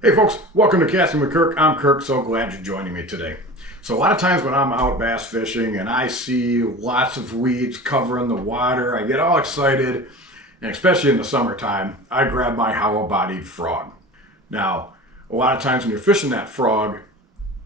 Hey folks, welcome to Casting with Kirk. I'm Kirk, so glad you're joining me today. So a lot of times when I'm out bass fishing and I see lots of weeds covering the water, I get all excited, and especially in the summertime, I grab my hollow-bodied frog. Now, a lot of times when you're fishing that frog,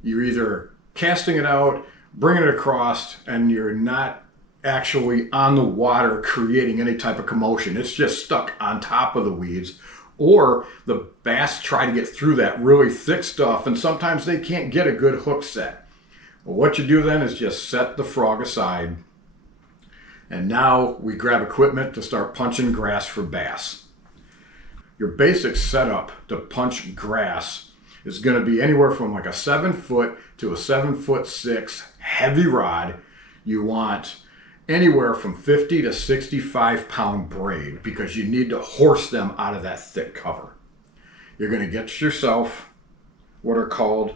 you're either casting it out, bringing it across, and you're not actually on the water creating any type of commotion. It's just stuck on top of the weeds. Or the bass try to get through that really thick stuff, and sometimes they can't get a good hook set. Well, what you do then is just set the frog aside, and now we grab equipment to start punching grass for bass. Your basic setup to punch grass is going to be anywhere from like a 7-foot to a 7'6" heavy rod. You want anywhere from 50 to 65 pound braid because you need to horse them out of that thick cover. You're going to get yourself what are called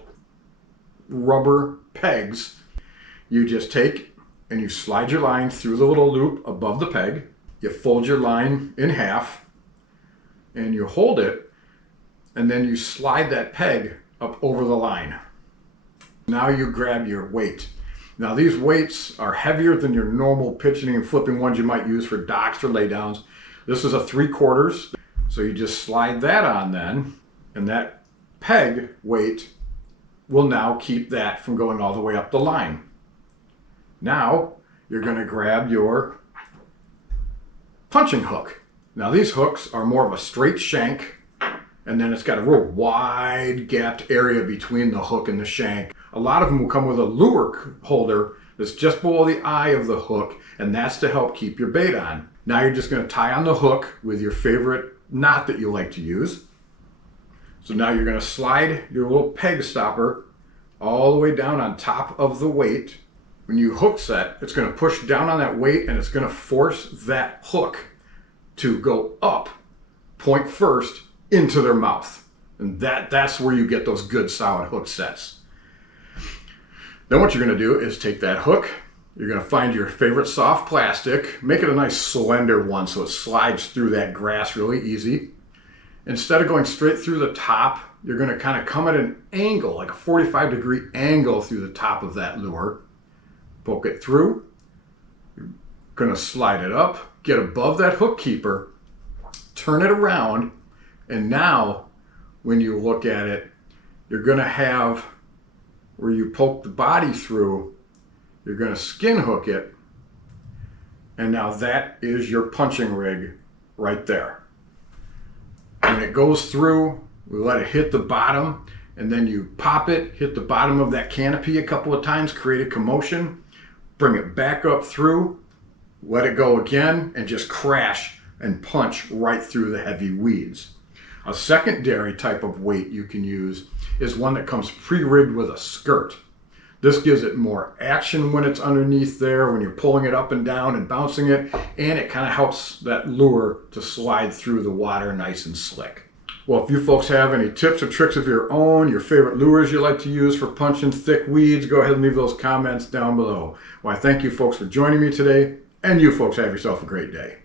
rubber pegs. You just take and you slide your line through the little loop above the peg. You fold your line in half and you hold it, and then you slide that peg up over the line. Now you grab your weight. Now these weights are heavier than your normal pitching and flipping ones you might use for docks or laydowns. This is a 3/4, so you just slide that on then, and that peg weight will now keep that from going all the way up the line. Now you're going to grab your punching hook. Now these hooks are more of a straight shank, and then it's got a real wide gapped area between the hook and the shank. A lot of them will come with a lure holder that's just below the eye of the hook, and that's to help keep your bait on. Now you're just going to tie on the hook with your favorite knot that you like to use. So now you're going to slide your little peg stopper all the way down on top of the weight. When you hook set, it's going to push down on that weight, and it's going to force that hook to go up, point first, into their mouth. And that's where you get those good solid hook sets. Then what you're going to do is take that hook, you're going to find your favorite soft plastic, make it a nice slender one so it slides through that grass really easy. Instead of going straight through the top, you're going to kind of come at an angle, like a 45-degree angle through the top of that lure. Poke it through, you're going to slide it up, get above that hook keeper, turn it around, and now when you look at it, you're going to have where you poke the body through, you're going to skin hook it, and now that is your punching rig right there. When it goes through, we let it hit the bottom, and then you pop it, hit the bottom of that canopy a couple of times, create a commotion, bring it back up through, let it go again, and just crash and punch right through the heavy weeds. A secondary type of weight you can use is one that comes pre-rigged with a skirt. This gives it more action when it's underneath there, when you're pulling it up and down and bouncing it, and it kind of helps that lure to slide through the water nice and slick. Well, if you folks have any tips or tricks of your own, your favorite lures you like to use for punching thick weeds, go ahead and leave those comments down below. Well, I thank you folks for joining me today, and you folks have yourself a great day.